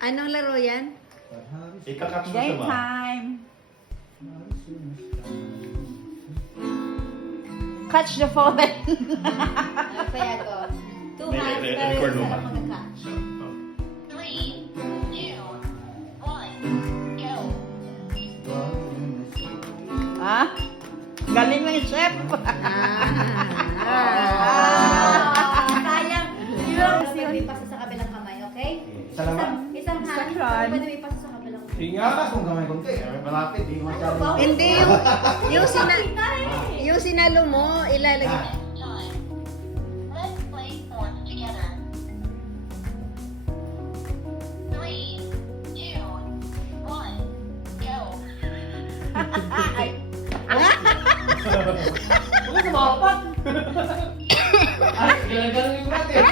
Anong laro yan? Ika-catch mo siya, Game ma. time. Catch the fallen. Kaya ko. Two May- hands may- pero record mo isa ba? lang mag-catch. 3, 2, 1, go. Ah? Galing ng chef. Sayang. Yung may pasa sa kabilang kamay, okay? Isang hand. try. Pwede may pasa sa kabilang kamay. Ingat kung gamay konti. Malapit, di masyadong. Hindi, yung sinalo mo, ilalagay. Time. Let's play forms together. 3, 2, 1, go. Huwag ka mapapat. Ay, ganun yung natin.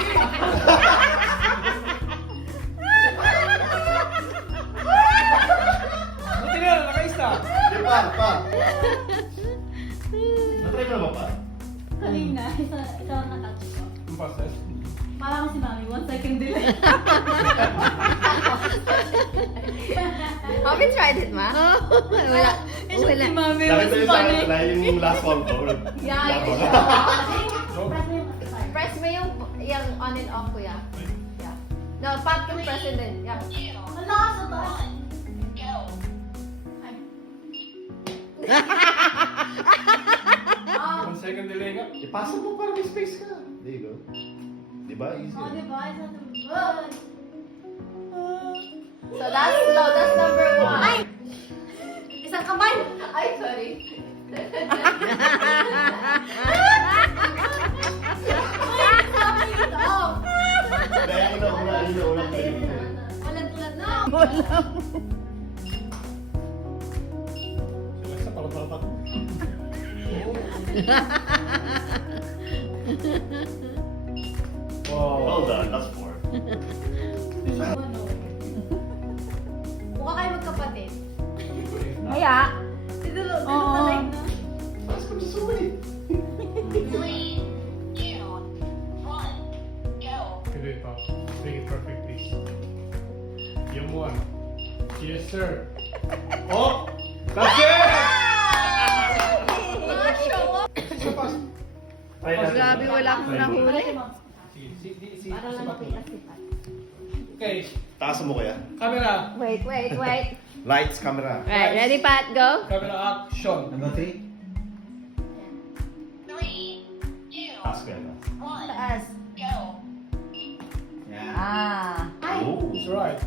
Buti na, nakaista. Di pa. Natry mo na ba pa? Kanina, isa nakatouch ko. Ang process. Parang si Mami, 1 second delay. Have you tried it, ma? Wala. Si Wala. Mami Dahil was tayo sa funny. dahil yung last call ko. Yeah, Labo. Press mo yung on and off, kuya. Yeah. No, pat yung press and then. Yeah. 2, Malakas na to. 1, go. Ay. 1 second delay nga. Ipasa mo para may space ka. There you go. Di ba? Easy. Oh, diba? Isa to. Good. So that's number 1. Isang kamay. Ay, sorry. Kaya una. Walang tulad na. Isa, parang. Well done. That's 4. Mukha kayo magkapatid. Kaya, Dito Oo. talag na. Tapos kung susunod. 3, 2, 1, go. Pwede pa. Make it perfect, please. Yung one. Yes, sir. Oh! That's it! Isa pa. Try natin. Grabe, wala akong nahuli. Sige. Para lang makita si Pat. Okay. Taas mo kaya. Camera. Wait. Lights, camera. Right, ready, Pat? Go. Camera action. Number 3. 3, 2, Taas ko yan. 1, taas. go. Ah. Oh. That's right.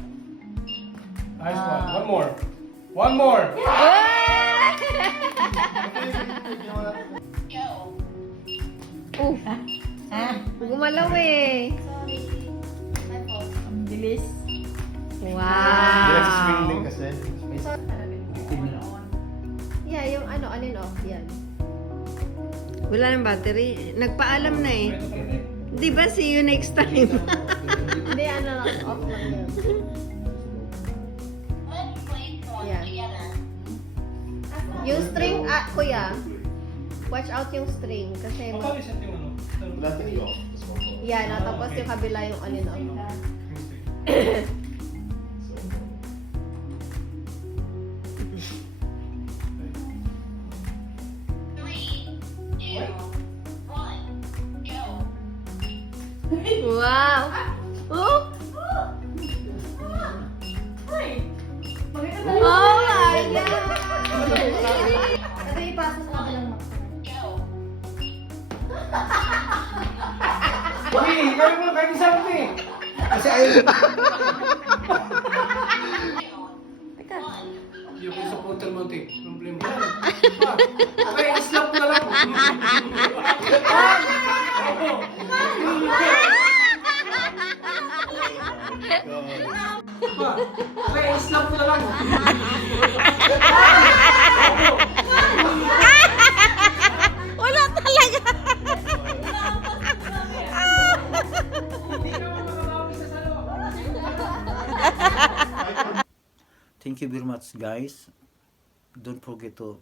Nice one. One more. One more. Go. Ah. Gumalaw eh. Sorry. My fault. Ang bilis. Direct swing din Wow. kasi. Yeah, yung on and off, yan. Wala nang battery. Nagpaalam na eh. Di ba, see you next time? Hindi, lang, off lang yun. Let's play forms Yeah. together. Yung string, kuya, watch out yung string. Kasi, Papalisan yung ano. Nothing you off. yan, tapos yung kabila yung on and off. Three, 2, 1, go. Wow! Oh! Ay! Maganda Oh tayo. my God! Kasi ipasa sa kabilang mata. Go. Uy, ikaw mo kahit isa lang eh. Kasi ayun. 2, 1. Yung sa portal mo, te. Problema yan. Okay, slap na lang. Okay, slap na lang. Wala talaga! Thank you very much, guys. Don't forget to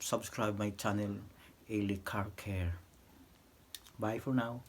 subscribe my channel, Ailey Car Care. Bye for now.